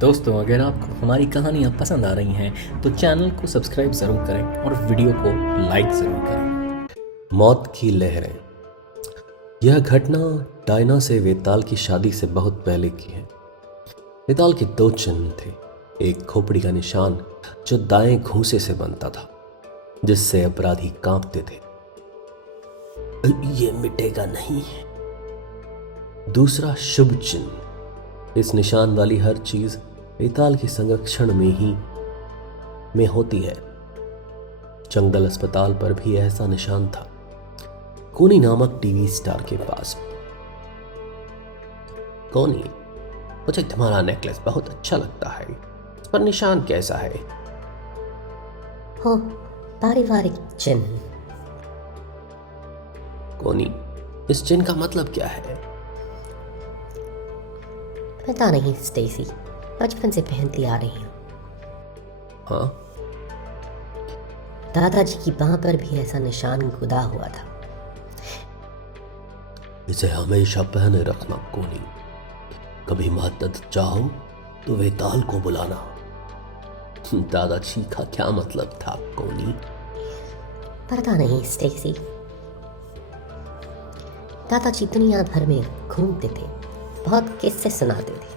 दोस्तों, अगर आपको हमारी कहानियाँ पसंद आ रही हैं तो चैनल को सब्सक्राइब ज़रूर करें और वीडियो को लाइक ज़रूर करें। मौत की लहरें। यह घटना डायना से वेताल की शादी से बहुत पहले की है। वेताल के दो चिन्ह थे, एक खोपड़ी का निशान जो दाएं घूंसे से बनता था, जिससे अपराधी कांपते थे, ये मिटेगा नहीं। दूसरा शुभ चिन्ह। इस निशान वाली हर चीज वेताल के संरक्षण में होती है। जंगल अस्पताल पर भी ऐसा निशान था, कोनी नामक टीवी स्टार के पास। कोनी, मुझे तुम्हारा नेकलेस बहुत अच्छा लगता है, इस पर निशान कैसा है? हो, पारिवारिक चिन्ह। कोनी, इस चिन्ह का मतलब क्या है? पता नहीं स्टेसी, बचपन से पहनती आ रही हूँ। हाँ, दादाजी की बाह पर भी ऐसा निशान गुदा हुआ था। इसे हमेशा पहने रखना कोनी। कभी मदद चाहो तो वेताल को बुलाना। दादाजी का क्या मतलब था कोनी? पता नहीं स्टेसी, दादाजी दुनिया भर में घूमते थे, बहुत किस्से सुनाते थे।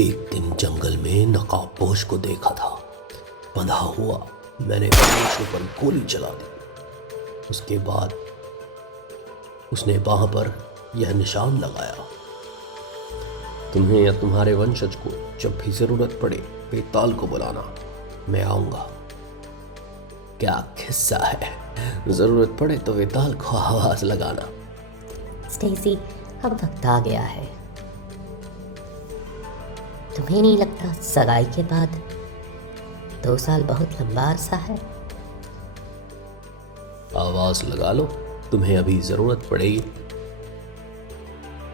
एक दिन जंगल में नकाबपोश को देखा था, बंधा हुआ। मैंने उसके पर गोली चला दी। उसके बाद उसने बाह पर यह निशान लगाया। तुम्हें या तुम्हारे वंशज को जब भी जरूरत पड़े वेताल को बुलाना, मैं आऊंगा। क्या किस्सा है? जरूरत पड़े तो वेताल को आवाज लगाना। स्टेसी, अब वक्त आ गया है। तुम्हें नहीं लगता सगाई के बाद 2 साल बहुत लंबा अरसा है? आवाज लगा लो, तुम्हें अभी जरूरत पड़ेगी।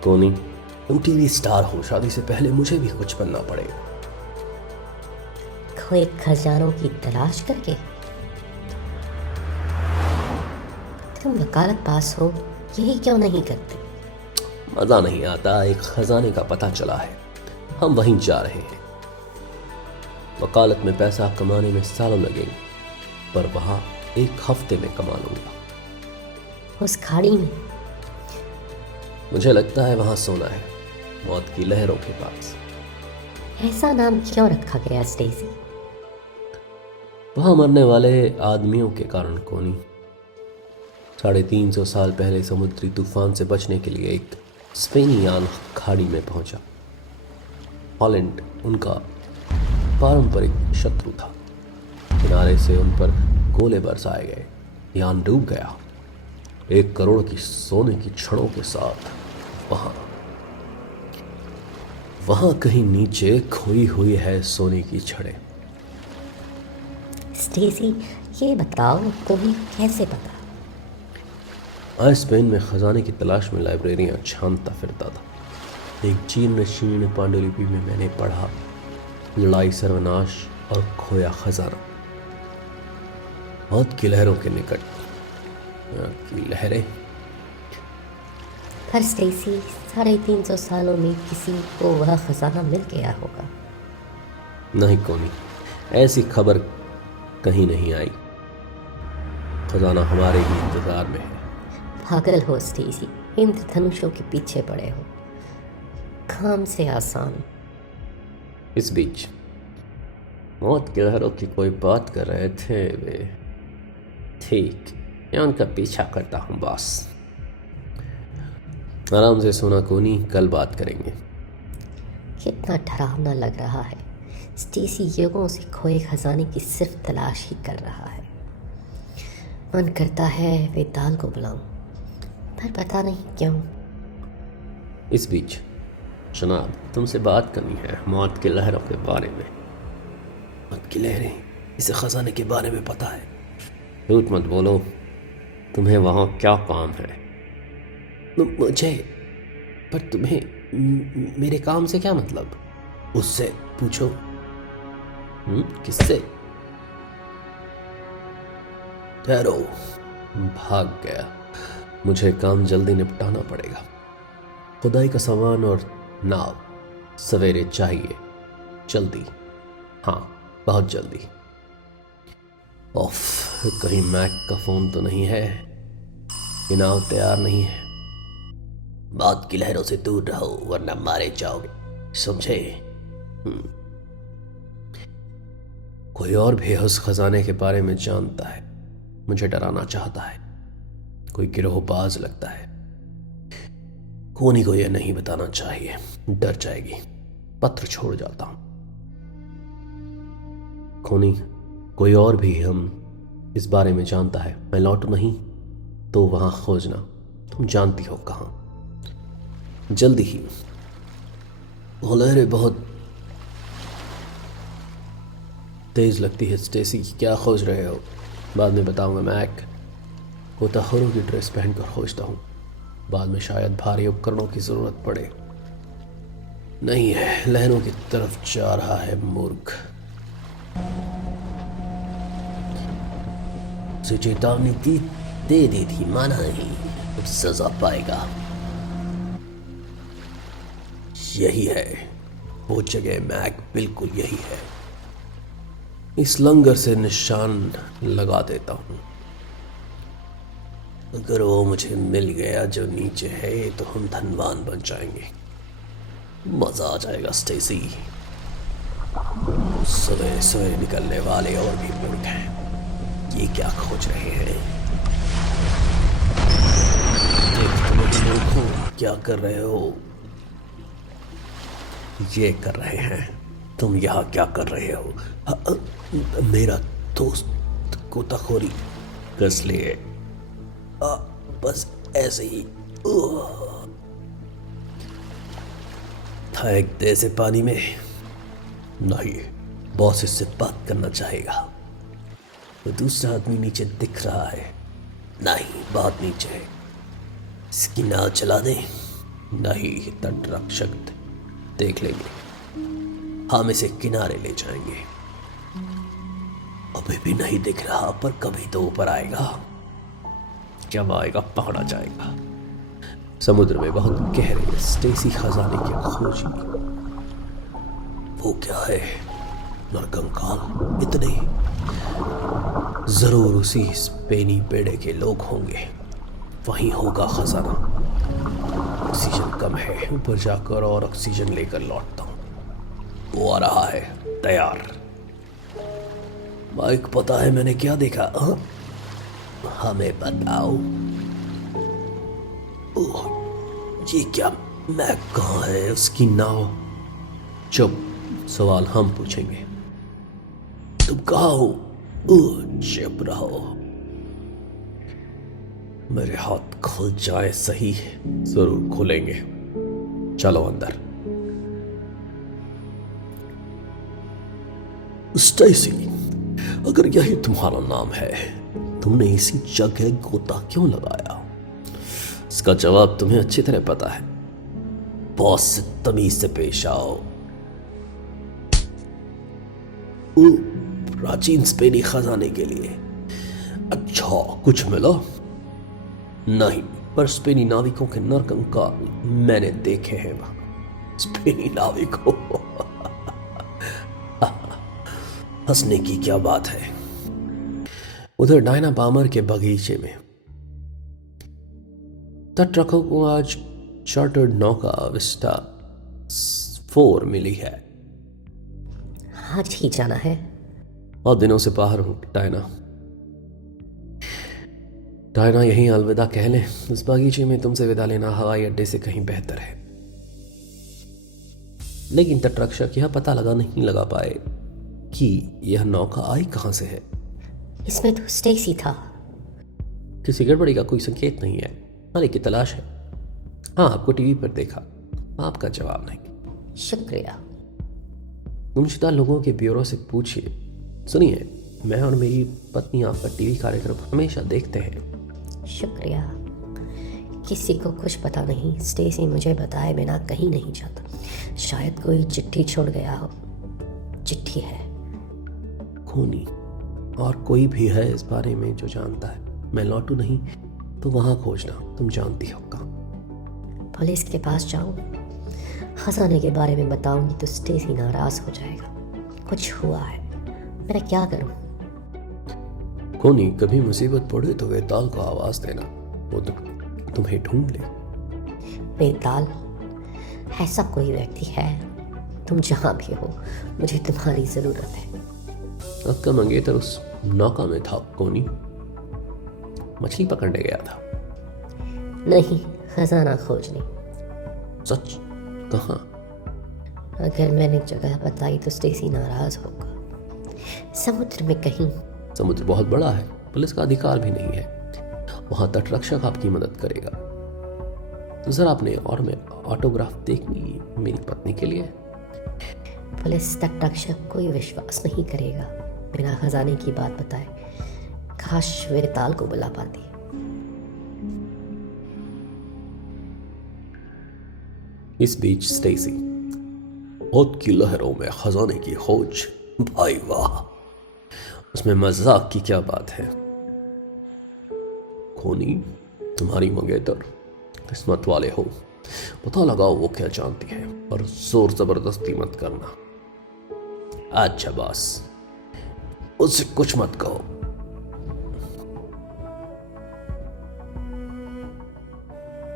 कोनी, तुम टीवी स्टार हो, शादी से पहले मुझे भी कुछ बनना पड़ेगा। खोए खजानों की तलाश करके? तुम वकालत पास हो, यही क्यों नहीं करते? मजा नहीं आता। एक खजाने का पता चला है, हम वहीं जा रहे हैं। वकालत में पैसा कमाने में सालों लगेंगे, पर वहां एक हफ्ते में कमा लूंगा। उस खाड़ी में? मुझे लगता है वहां सोना है, मौत की लहरों के पास। ऐसा नाम क्यों रखा गया स्टेसी? वहां मरने वाले आदमियों के कारण कोनी। 350 साल पहले समुद्री तूफान से बचने के लिए एक स्पेनी यान खाड़ी में पहुंचा। हॉलैंड उनका पारंपरिक शत्रु था। किनारे से उन पर गोले बरसाए गए। यान डूब गया। 1 करोड़ की सोने की छड़ों के साथ वहां कहीं नीचे खोई हुई है सोने की छड़ें। स्टेसी, ये बताओ, तुम्हें कैसे पता? आज स्पेन में खजाने की तलाश में लाइब्रेरियां छानता फिरता था। एक जीर्ण शीर्ण पांडुलिपि में मैंने पढ़ा, लड़ाई, सर्वनाश और खोया खजाना। मौत की लहरों के निकट की लहरें। पर स्टेसी, 350 सालों में किसी को वह खजाना मिल गया होगा। नहीं कोनी, ऐसी खबर कहीं नहीं आई। खजाना हमारे ही इंतजार में है। पागल हो स्टेसी, इंद्रधनुषों के पीछे पड़े हो। काम से आसान। इस बीच मौत की लहरों की कोई बात कर रहे थे वे। ठीक, मैं उनका पीछा करता हूँ बॉस। आराम से सोना कोनी, कल बात करेंगे। कितना डरावना लग रहा है। स्टेसी युगों से खोए खजाने की सिर्फ तलाश ही कर रहा है। मन करता है वेताल को बुलाऊं, पर पता नहीं क्यों। इस बीच जनाब, तुमसे बात करनी है मौत की लहरों के बारे में। मौत की लहरें, इसे खजाने के बारे में पता है। झूठ मत बोलो, तुम्हें वहां क्या काम है? मुझे? पर तुम्हें मेरे काम से क्या मतलब? उससे पूछो। किससे? ठहरो, भाग गया। मुझे काम जल्दी निपटाना पड़ेगा। खुदाई का सामान और नाव सवेरे चाहिए। जल्दी, हाँ बहुत जल्दी। ऑफ, कहीं मैक का फोन तो नहीं है? ये नाव तैयार नहीं है। मौत की लहरों से दूर रहो वरना मारे जाओगे, समझे? कोई और भी उस खजाने के बारे में जानता है, मुझे डराना चाहता है। कोई गिरोहबाज लगता है। कोनी को यह नहीं बताना चाहिए, डर जाएगी। पत्र छोड़ जाता हूं। कोनी, कोई और भी हम इस बारे में जानता है, मैं लौटू नहीं तो वहां खोजना। तुम जानती हो कहां। जल्दी ही। वो लहरें बहुत तेज लगती है स्टेसी, क्या खोज रहे हो? बाद में बताऊंगा मैक। गोताखोरों की ड्रेस पहनकर खोजता हूं, बाद में शायद भारी उपकरणों की जरूरत पड़े। नहीं है, लहरों की तरफ जा रहा है मूर्ख। उसे चेतावनी दे दी थी, माना नहीं, अब सजा पाएगा। यही है वो जगह मैक, बिल्कुल यही है। इस लंगर से निशान लगा देता हूं। अगर वो मुझे मिल गया जो नीचे है तो हम धनवान बन जाएंगे। मजा आ जाएगा स्टेसी। सुबह सुबह निकलने वाले और भी मूर्ख हैं। ये क्या खोज रहे हैं? देख मूर्खों, क्या कर रहे हो? ये कर रहे हैं। तुम यहाँ क्या कर रहे हो? मेरा दोस्त गोताखोरी कस लिए। बस ऐसे ही था एक देसे पानी में। नहीं, बॉस इससे बात करना चाहेगा। वो दूसरा आदमी नीचे दिख रहा है। नहीं, बहुत नीचे है। इसकी नाव चला दे। नहीं, तट रक्षक देख लेंगे, हम इसे किनारे ले जाएंगे। अभी भी नहीं दिख रहा, पर कभी तो ऊपर आएगा। जब आएगा पकड़ा जाएगा। समुद्र में बहुत गहरे स्टेसी खजाने की खोज। वो क्या है? नरकंकाल। इतने जरूर उसी स्पेनी बेड़े के लोग होंगे। वहीं होगा खजाना। ऑक्सीजन कम है, ऊपर जाकर और ऑक्सीजन लेकर लौटता हूं। वो आ रहा है, तैयार। माइक, पता है मैंने क्या देखा? हमें बताओ। ओह, ये क्या? मैक कहाँ है? उसकी नाव। चुप, सवाल हम पूछेंगे। तुम कहाँ हो? चुप रहो। मेरे हाथ खुल जाए सही, जरूर खुलेंगे। चलो अंदर। स्टेसी, अगर यही तुम्हारा नाम है, तुमने इसी जगह गोता क्यों लगाया? इसका जवाब तुम्हें अच्छी तरह पता है। बॉस से तमीज से पेश आओ। प्राचीन स्पेनी खजाने के लिए। अच्छा, कुछ मिला? नहीं, पर स्पेनी नाविकों के नरकंकाल मैंने देखे हैं वहां। स्पेनी नाविकों हंसने की क्या बात है। उधर डायना बामर के बगीचे में तटरक्षकों को आज चार्टर्ड नौका विस्टा 4 मिली है। आज ही जाना है? बहुत दिनों से बाहर हूं डायना। डायना, यहीं अलविदा कह लें। इस बागीचे में तुमसे विदा लेना हवाई अड्डे से कहीं बेहतर है। लेकिन तटरक्षक यह पता नहीं लगा पाए कि यह नौका आई कहां से है। इसमें तो स्टेसी था। किसी गड़बड़ी का कोई संकेत नहीं है। मालिक की तलाश है। हाँ, आपको टीवी पर देखा। आपका जवाब नहीं। शुक्रिया। गुमशुदा लोगों के ब्यूरो से पूछिए। सुनिए, मैं और मेरी पत्नी आपका टीवी कार्यक्रम हमेशा देखते हैं। शुक्रिया। किसी को कुछ पता नहीं। स्टेसी मुझे बताए बिना कहीं नहीं जाता। शायद कोई चिट्ठी छोड़ गया हो। चिट्ठी है। खूनी और कोई भी है इस बारे में जो जानता है। मैं लौटू नहीं तो वहां खोजना। तुम जानती हो कहाँ। पुलिस के पास जाऊं? खजाने के बारे में बताऊंगी तो स्टेसी नाराज हो जाएगा। कुछ हुआ है, मैं क्या करूं? कोनी, कभी मुसीबत पड़े तो वेताल को आवाज देना, वो तुम्हें ढूंढ ले। बेताल, ऐसा कोई व्यक्ति है? तुम जहां भी हो, मुझे तुम्हारी जरूरत है। आपका मंगेतर उस नौका में था कोनी, मछली पकड़ने गया था। नहीं, खजाना खोजने। सच? कहाँ? अगर मैंने जगह बताई तो स्टेसी नाराज होगा। समुद्र में कहीं। समुद्र बहुत बड़ा है, पुलिस का अधिकार भी नहीं है। वहां तटरक्षक आपकी मदद करेगा। तो जरा अपने और में ऑटोग्राफ देखनी मेरी पत्नी के लिए। पुलिस तटरक्षक कोई विश्वास नहीं करेगा बिना खजाने की बात बताए। काश वेताल को बुला पाती। इस बीच स्टेसी, मौत की लहरों में खजाने की खोज, भाई वाह, उसमें मजाक की क्या बात है। कोनी, तुम्हारी मंगेतर किस्मत वाले हो, पता लगाओ वो क्या जानती है, और जोर जबरदस्ती मत करना। अच्छा बॉस, उससे कुछ मत कहो।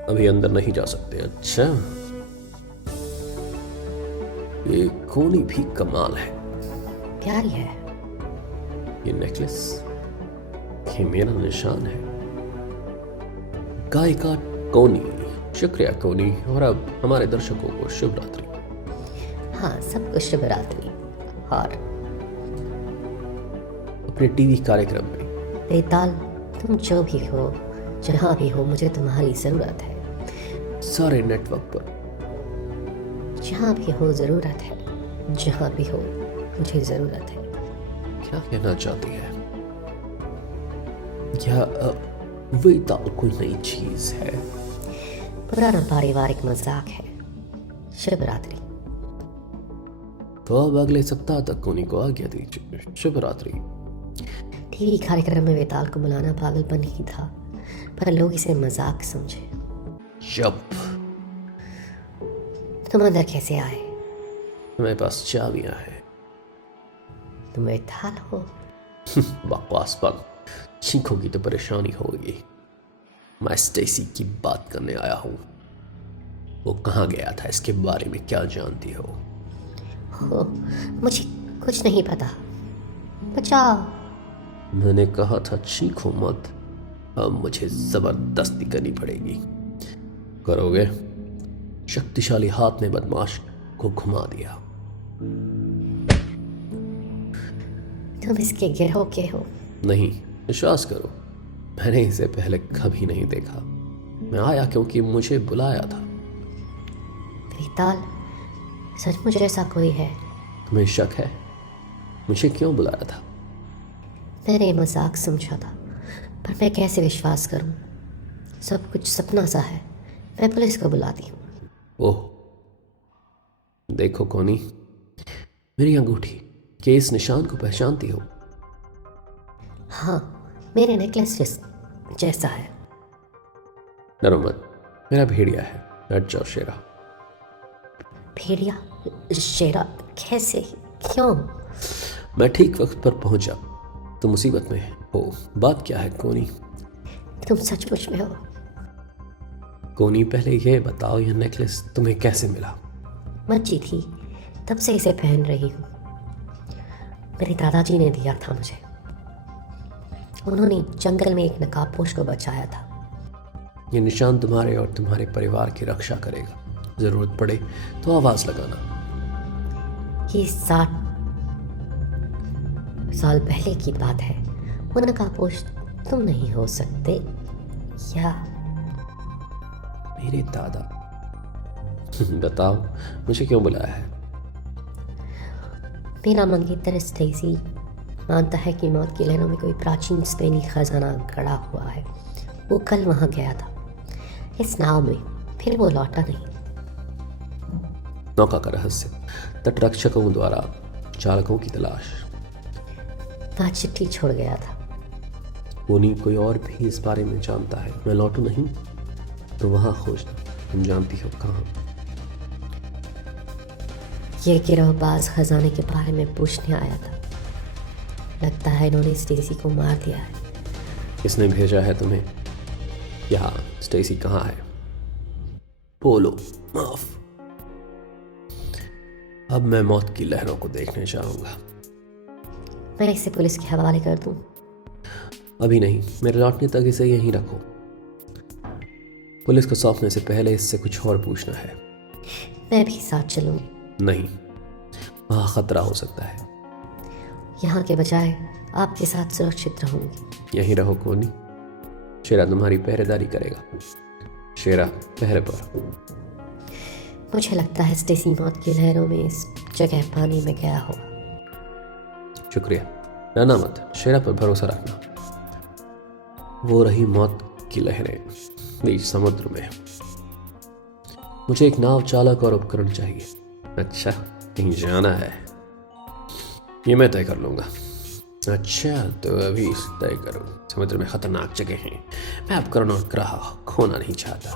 अभी अंदर नहीं जा सकते। अच्छा, ये कोनी भी कमाल है। प्यारी है। ये नेकलेस, ये मेरा निशान है। गायिका कोनी, शुक्रिया कोनी, और अब हमारे दर्शकों को शुभ रात्रि। हाँ, सबको शुभ रात्रि। और अपने टीवी कार्यक्रम में बेताल, तुम जो भी हो, जहाँ भी हो, मुझे तुम्हारी जरूरत है। सारे नेटवर्क पर, जहाँ भी हो जरूरत है। जहाँ भी हो मुझे जरूरत है। क्या कहना चाहती है? क्या वेताल कोई नई चीज है? पुराना पारिवारिक मजाक है। शुभ रात्रि। तो अब अगले सप्ताह तक कोनी को आज्ञा दीजिए। शुभ रात्रि। टीवी कार्यक्रम में वेताल को बुलाना पागलपन ही था, पर लोग इसे मजाक समझे। जब तुम अंदर कैसे आए? मेरे पास चाबियां हैं। तुम वेताल हो? बकवास बंद, चीखोगी तो परेशानी होगी। मैं स्टेसी की बात करने आया हूँ। वो कहाँ गया था, इसके बारे में क्या जानती हो? मुझे कुछ नहीं पता। बचाओ। मैंने कहा था चीखो मत। अब मुझे जबरदस्ती करनी पड़ेगी। करोगे? शक्तिशाली हाथ ने बदमाश को घुमा दिया। तुम इसके गिरोह के हो? नहीं, विश्वास करो, मैंने इसे पहले कभी नहीं देखा। मैं आया क्योंकि मुझे बुलाया था। वेताल, सचमुच ऐसा कोई है? तुम्हें शक है? मुझे क्यों बुलाया था? मैंने मजाक समझा था, पर मैं कैसे विश्वास करूं? सब कुछ सपना सा है। मैं पुलिस को बुलाती हूँ। ओह, देखो कोनी, मेरी अंगूठी के इस निशान को पहचानती हो? हाँ, मेरे नेकलेस जैसा है। डरो मत, मेरा भेड़िया है। डट जाओ शेरा। भेड़िया? शेरा? कैसे? क्यों? मैं ठीक वक्त पर पहुंचा। तुम मुसीबत में हो। बात क्या है कोनी? तुम सचमुच में हो? कोनी, पहले यह बताओ, यह नेकलेस तुम्हें कैसे मिला? मच्छी थी, तब से इसे पहन रही हूँ। मेरे दादाजी ने दिया था मुझे। उन्होंने जंगल में एक नकाबपोश को बचाया था। ये निशान तुम्हारे और तुम्हारे परिवार की रक्षा करेगा। जरूरत पड़े तो आवाज लगाना। ये 60 साल पहले की बात है। वो नकाबपोश तुम नहीं हो सकते, या मेरे दादा? बताओ, मुझे क्यों बुलाया है? मेरा मंगेतर स्टेसी मानता है कि मौत की लहरों में कोई प्राचीन स्पेनी खजाना गड़ा हुआ है। वो कल वहां गया था इस नाव में, फिर वो लौटा नहीं। नौका का रहस्य, तटरक्षकों द्वारा चालकों की तलाश। वहां चिट्ठी छोड़ गया था। कोनी, कोई और भी इस बारे में जानता है? मैं लौटू नहीं तो वहां खोजना। तुम जानती हो कहाँ? ये गिरोहबाज खजाने के बारे में पूछने आया था। लगता है इन्होंने स्टेसी को मार दिया है। किसने भेजा है तुम्हें यहाँ? स्टेसी कहाँ है? बोलो। माफ। अब मैं मौत की लहरों को देखने जाऊंगा। मैं इसे पुलिस के हवाले कर दूं? अभी नहीं, मेरे लौटने तक इसे यहीं रखो। पुलिस को सौंपने से पहले इससे कुछ और पूछना है। मैं भी साथ चलूंगी। नहीं, वहाँ खतरा हो सकता है। यहाँ के बजाय आपके साथ सुरक्षित रहूंगी। यहीं रहो कोनी। शेरा तुम्हारी पहरेदारी करेगा। शेरा पहरे पर। मुझे लगता है स्टेसी मौत की लहरों में इस जगह पानी में गया होगा। शुक्रिया। डरना मत, शेरा पर भरोसा रखना। वो रही मौत की लहरें बीच समुद्र में। मुझे एक नाव चालक और उपकरण चाहिए। अच्छा, कहीं जाना है? ये मैं तय कर लूंगा। अच्छा, तो अभी तय करो। समुद्र में खतरनाक जगह हैं। मैं उपकरण और ग्राह खोना नहीं चाहता।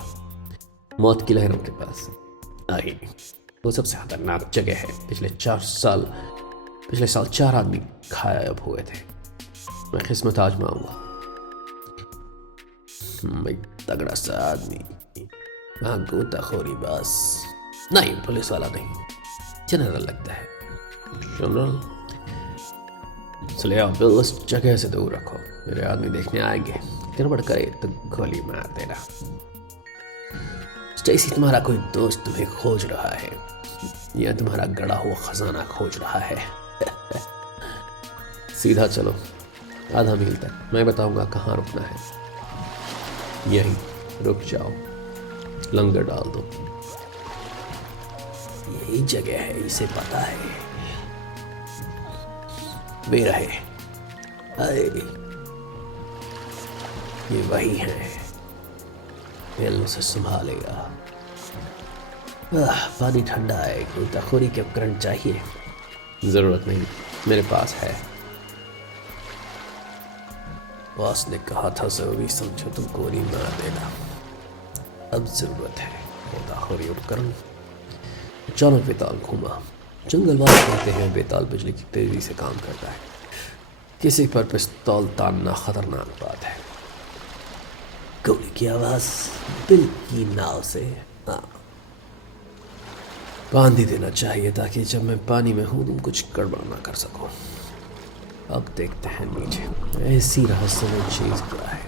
मौत की लहरों के पास नहीं, वो सबसे खतरनाक जगह है। पिछले साल 4 आदमी गायब हुए थे। मैं किस्मत आजमाऊंगा। मैं तगड़ा सा आदमी। हाँ, गोताखोरी बस। नहीं, पुलिस वाला नहीं, जनरल लगता है। जनरल चले आओ, बिल उस जगह से दूर रखो। मेरे आदमी देखने आएंगे, गड़बड़ करे तो गोली मार देना। स्टेसी, तुम्हारा कोई दोस्त तुम्हें खोज रहा है या तुम्हारा गड़ा हुआ खजाना खोज रहा है? सीधा चलो, आधा मील तक। मैं बताऊंगा कहाँ रुकना है। यहीं रुक जाओ, लंगर डाल दो। यही जगह है, इसे पता है। वे रहे। अरे, ये वही है। बिल उसे संभालेगा। पानी ठंडा है। गोताखोरी के उपकरण चाहिए? जरूरत नहीं, मेरे पास है। बॉस ने कहा था जरूरी समझो तुम गोली मार देना। अब जरूरत है गोताखोरी उपकरण। चारों बेताल घूमा। जंगल वाले कहते हैं बेताल बिजली की तेजी से काम करता है। किसी पर पिस्तौल तानना खतरनाक बात है। गोली की आवाज बिल की नाव से। हाँ, बांध ही देना चाहिए ताकि जब मैं पानी में हूं तुम कुछ गड़बड़ ना कर सको। अब देखते हैं नीचे। ऐसी रहस्यमय चीज क्या है?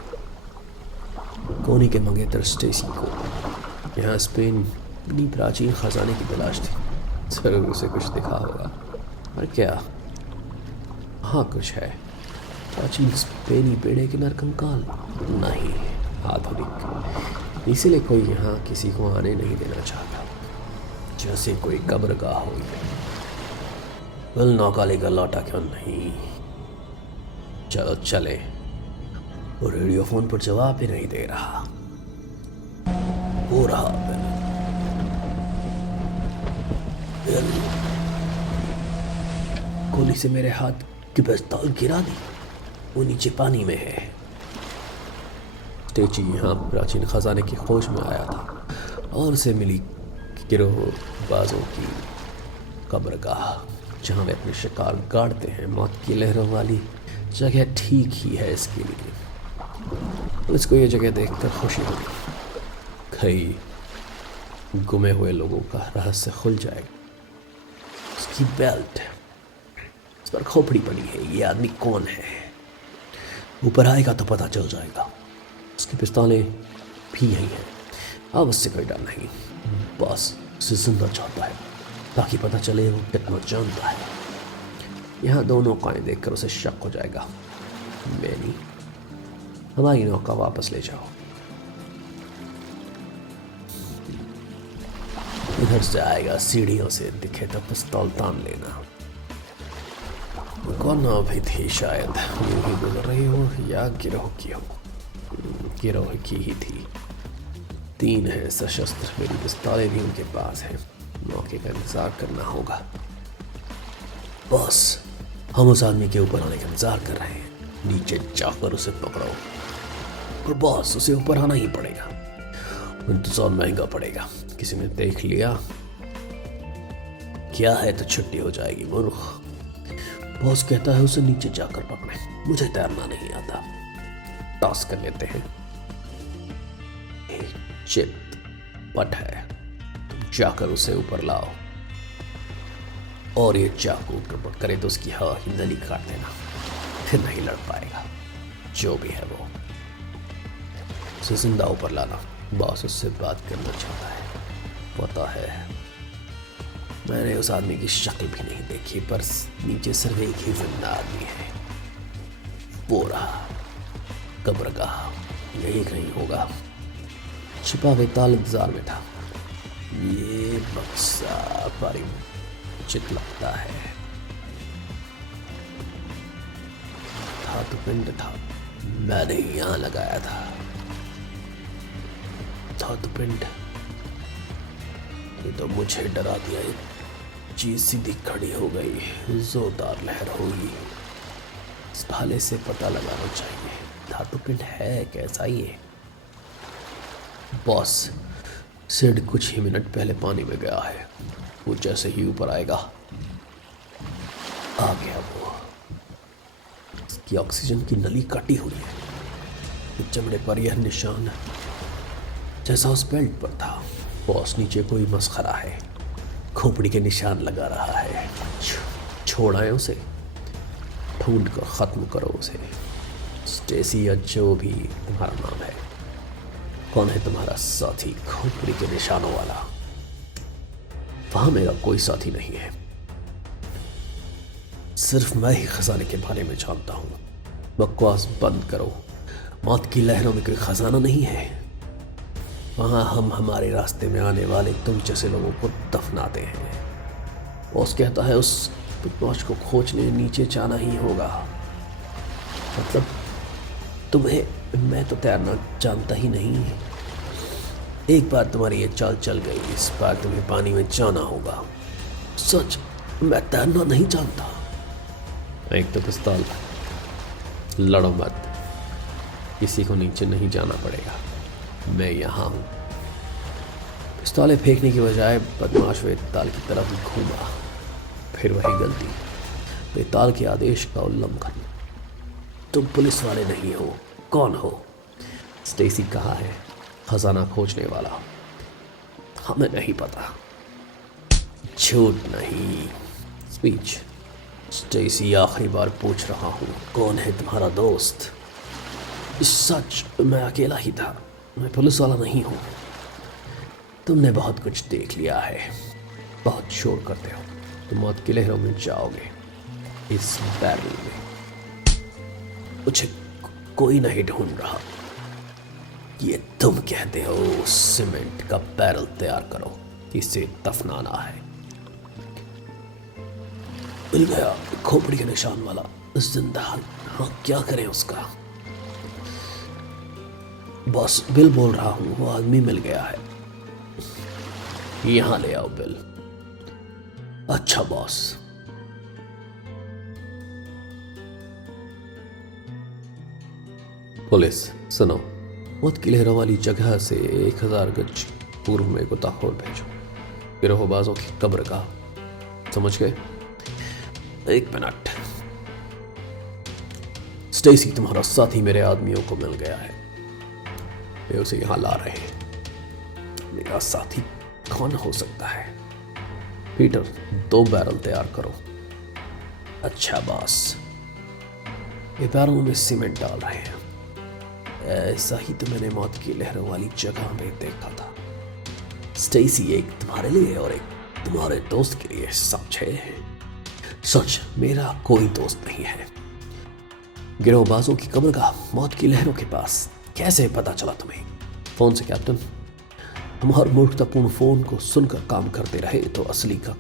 कोनी के मंगेतर स्टेसी को यहाँ स्पेन इतनी प्राचीन खजाने की तलाश थी। जरूर उसे कुछ दिखा होगा। और क्या? हाँ, कुछ है। प्राचीन स्पेनी पेड़े के नरकंकाल? नहीं, आधुनिक। इसीलिए कोई यहाँ किसी को आने नहीं देना चाहता, जैसे कोई कब्रगाह हो। बिल नौका लेकर लौटा क्यों नहीं? चलो चले। वो रेडियो फोन पर जवाब भी नहीं दे रहा। हो रहा बिल। गोली से मेरे हाथ की पिस्तौल गिरा दी। वो नीचे पानी में है। स्टेची यहाँ प्राचीन खजाने की खोज में आया था और उसे मिली गिरोहबाजों की कब्रगाह, जहाँ वे अपने शिकार गाड़ते हैं। मौत की लहरों वाली जगह ठीक ही है इसके लिए। इसको ये जगह देखकर खुशी होगी। कई गुमे हुए लोगों का रहस्य खुल जाएगा। उसकी बेल्ट, इस पर खोपड़ी पड़ी है। ये आदमी कौन है? ऊपर आएगा तो पता चल जाएगा। उसकी पिस्तौलें भी यही हैं। अब उससे कोई डर नहीं। बॉस उसे जिंदा चाहता है ताकि पता चले वो कितना जानता है। यहाँ दोनों नौकाएं देखकर उसे शक हो जाएगा। मैनी, हमारी नौका वापस ले जाओ। इधर से आएगा, सीढ़ियों से दिखे तो पिस्तौल तान लेना। कौन अभी थी? शायद यूं ही गुजर रही हो या गिरोह की हो। गिरोह की ही थी। 3 हैं सशस्त्र। मेरी पिस्तौलें भी उनके पास हैं। मौके का इंतजार करना होगा। बॉस, हम उस आदमी के ऊपर आने का इंतजार कर रहे हैं। नीचे जाकर उसे पकड़ो। और बॉस, उसे ऊपर आना ही पड़ेगा। इंतजार महंगा पड़ेगा। किसी ने देख लिया क्या है तो छुट्टी हो जाएगी मूर्ख। बॉस कहता है उसे नीचे जाकर पकड़े। मुझे तैरना नहीं आता। टॉस कर लेते हैं। चित पट है, तुम जाकर उसे ऊपर लाओ और ये चाकू टपट करे तो उसकी हवा की नली काट देना, फिर नहीं लड़ पाएगा। जो भी है वो उसे जिंदा ऊपर लाना। बॉस उससे बात करना चाहता है। पता है मैंने उस आदमी की शक्ल भी नहीं देखी, पर नीचे सिर्फ एक ही जिंदा आदमी है। वो रहा कब्र का, यही कहीं होगा। छिपा वेताल इंतजार में था। ये बक्सा भारी उचित लगता है। धातु पिंड था, मैंने यहां लगाया था। धातु पिंड, ये तो मुझे डरा दिया। ये चीज सीधी खड़ी हो गई, जोरदार लहर होगी। इस भाले से पता लगाना चाहिए धातु पिंड है कैसा। ये बॉस सिड कुछ ही मिनट पहले पानी में गया है। वो जैसे ही ऊपर आएगा, आ गया वो। इसकी ऑक्सीजन की नली कटी हुई है। चमड़े पर यह निशान जैसा उस बेल्ट पर था। बॉस नीचे कोई मस्खरा है, खोपड़ी के निशान लगा रहा है। छोड़ाए उसे, ढूंढ कर खत्म करो उसे। स्टेसी या जो भी तुम्हारा नाम है, कौन है तुम्हारा साथी खोपड़ी के निशानों वाला? वहां मेरा कोई साथी नहीं है। सिर्फ मैं ही खजाने के बारे में जानता हूं। बकवास बंद करो। मौत की लहरों में कोई खजाना नहीं है। वहां हम हमारे रास्ते में आने वाले तुम जैसे लोगों को दफनाते हैं। बॉस कहता है उस बदमाश को खोजने नीचे जाना ही होगा। मतलब तुम्हें, मैं तो तैरना जानता ही नहीं। एक बार तुम्हारी ये चाल चल गई, इस बार तुम्हें पानी में जाना होगा। सच, मैं तैरना नहीं जानता। एक तो पिस्तौल, लड़ो मत, किसी को नीचे नहीं जाना पड़ेगा। मैं यहाँ हूँ। पिस्तौलें फेंकने की बजाय बदमाश वेताल की तरफ घूमा। फिर वही गलती, वेताल के आदेश का उल्लंघन। तुम पुलिस वाले नहीं हो, कौन हो? स्टेसी कहाँ है? खजाना खोजने वाला। हमें नहीं पता। झूठ नहीं, स्पीच। स्टेसी, आखिरी बार पूछ रहा हूँ, कौन है तुम्हारा दोस्त? सच, मैं अकेला ही था। मैं पुलिस वाला नहीं हूँ। तुमने बहुत कुछ देख लिया है, बहुत शोर करते हो। तुम मौत की लहरों में जाओगे। इस बैरल में मुझे कोई नहीं ढूंढ रहा। ये तुम कहते हो सीमेंट का बैरल तैयार करो, इसे दफनाना है। मिल गया, खोपड़ी के निशान वाला जिंदा। हाँ, क्या करें उसका? बॉस, बिल बोल रहा हूं, वो आदमी मिल गया है। यहां ले आओ बिल। अच्छा बॉस। पुलिस, सुनो, मौत की लहरों वाली जगह से 1000 गज पूर्व में गोताखोर भेजो। गिरोहबाजों की कब्र का, समझ गए? 1 मिनट। स्टेसी, तुम्हारा साथी मेरे आदमियों को मिल गया है। वे उसे यहां ला रहे हैं। मेरा साथी कौन हो सकता है? पीटर, 2 बैरल तैयार करो। अच्छा बॉस। ये बैरल में सीमेंट डाल रहे हैं। ऐसा ही तो मैंने मौत की लहरों वाली जगह में देखा था। स्टेसी, एक तुम्हारे लिए और एक तुम्हारे दोस्त के लिए। सच है? सच, मेरा कोई दोस्त नहीं है। गिरोहबाजों की कब्र का मौत की लहरों के पास कैसे पता चला तुम्हें? फोन से कैप्टन। हम हर मूर्खतापूर्ण फोन को सुनकर काम करते रहे तो असली का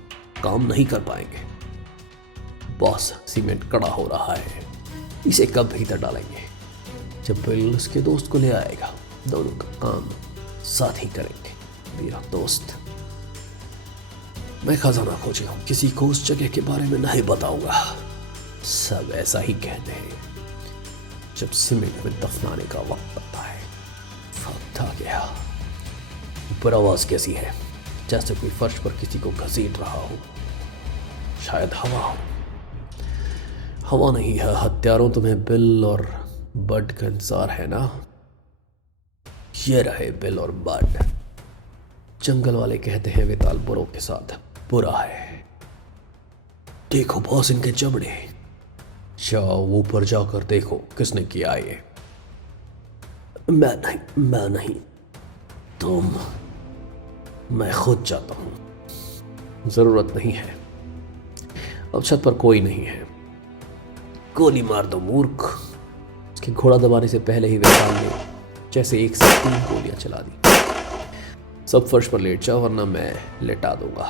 काम नहीं कर पाएंगे। बॉस, सीमेंट कड़ा हो रहा है। इसे कब भीतर डालेंगे? जब बिल उसके दोस्त को ले आएगा। दोनों का काम साथ ही करेंगे। मेरा दोस्त, मैं खजाना खोजेगा, किसी को उस जगह के बारे में नहीं बताऊंगा। सब ऐसा ही कहते हैं जब सीमेंट में दफनाने का वक्त आता है। वक्त आ गया। ऊपर आवाज कैसी है? जैसे कोई फर्श पर किसी को घसीट रहा हो। शायद हवा हो। हवा नहीं है हत्यारों, तुम्हें बिल और बड का इंतजार है ना। ये रहे बिल और बड। जंगल वाले कहते हैं वेताल बुरों के साथ बुरा है। देखो बॉस इनके चमड़े। जाओ ऊपर जाकर देखो किसने किया ये। मैं नहीं तुम। मैं खुद जाता हूं। जरूरत नहीं है, अब छत पर कोई नहीं है। गोली मार दो मूर्ख। उसके घोड़ा दबाने से पहले ही वेताल ने जैसे एक से 3 गोलियां चला दी। सब फर्श पर लेट जाओ वरना मैं लेटा दूंगा।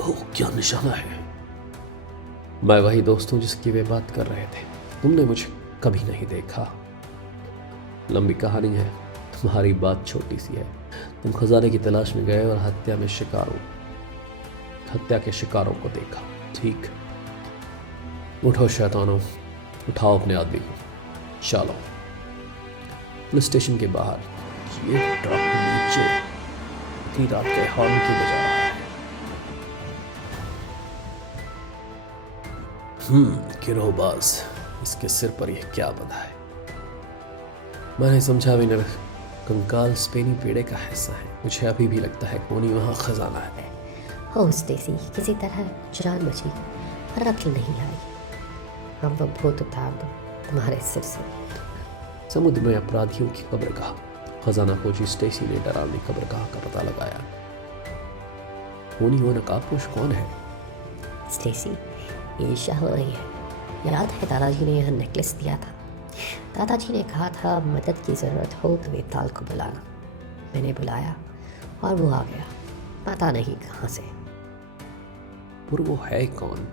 ओह क्या निशाना है। मैं वही दोस्त हूं जिसकी वे बात कर रहे थे। तुमने मुझे कभी नहीं देखा। लंबी कहानी है, तुम्हारी बात छोटी सी है। तुम खजाने की तलाश में गए और हत्या के शिकारों को देखा। ठीक, उठो शैतानों, उठाओ अपने आदमी को। चलो। पुलिस स्टेशन के बाहर ये ट्रक नीचे इतनी रात के हॉर्न क्यों बजा रहा है? गिरोहबाज, इसके सिर पर यह क्या बंधा है? मैंने समझा विनर, कंकाल स्पेनी पेड़े का हिस्सा है। मुझे अभी भी लगता है कोनी वहां खजाना है। हो स्टेसी, किसी तरह जान बची पर अक्ल नहीं आई। हम वो भूत उतार दो तुम्हारे सिर से। समुद्र में अपराधियों की कब्रगाह। खजाना खोजी स्टेसी ने डरावनी कब्रगाह का पता लगाया। कोनी वो नकाबपोश कौन है? स्टेसी, ईर्ष्या हो रही है। याद है दादाजी ने यह नेकलेस दिया था। दादाजी ने कहा था मदद की ज़रूरत हो तो वेताल को बुलाना। मैंने बुलाया और वो आ गया, पता नहीं कहाँ से। पर वो है कौन?